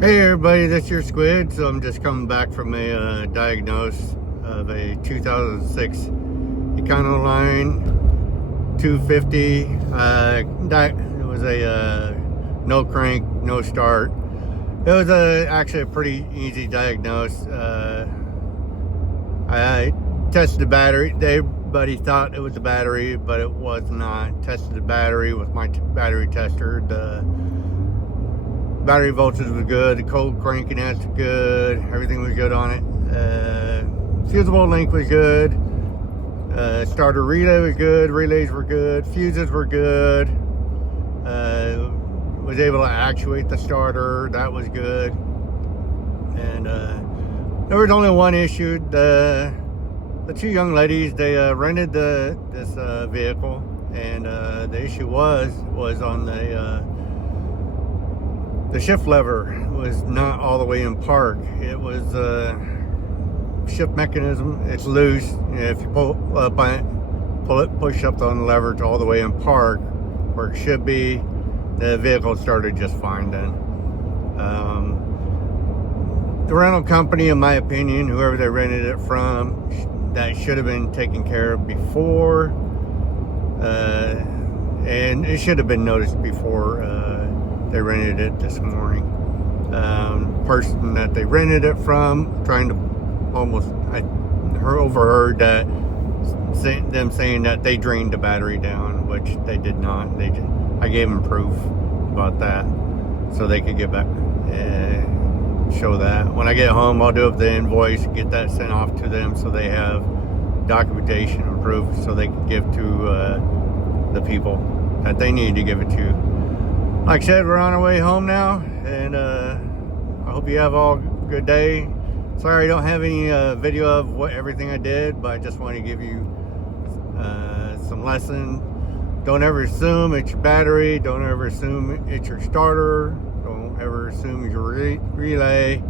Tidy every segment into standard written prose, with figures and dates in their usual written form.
Hey everybody, this is your Squid. So I'm just coming back from a diagnose of a 2006 Econoline 250. It was a no crank, no start. It was actually a pretty easy diagnose. I tested the battery. Everybody thought it was the battery, but it was not. Tested the battery with my battery tester. The battery voltage was good, the cold crankiness was good, everything was good on it. Fusible link was good, starter relay was good, relays were good, fuses were good, was able to actuate the starter, that was good. And there was only one issue. The two young ladies, they rented this vehicle, and the issue was on the shift lever was not all the way in park. It was shift mechanism. It's loose. If you pull up on it, push up on the lever to all the way in park where it should be, the vehicle started just fine then. The rental company, in my opinion, whoever they rented it from, that should have been taken care of before, and it should have been noticed before they rented it this morning. Person that they rented it from trying to overheard that them saying that they drained the battery down, which they did not. I gave them proof about that so they could get back and show that. When I get home, I'll do up the invoice, get that sent off to them so they have documentation and proof so they can give to the people that they need to give it to. Like I said, we're on our way home now, and I hope you have all a good day. Sorry I don't have any video of everything I did, but I just want to give you some lesson. Don't ever assume it's your battery. Don't ever assume it's your starter. Don't ever assume it's your relay.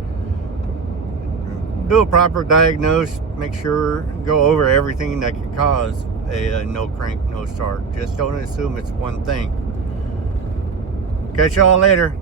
Do a proper diagnose. Make sure, go over everything that can cause a no crank, no start. Just don't assume it's one thing. Catch y'all later.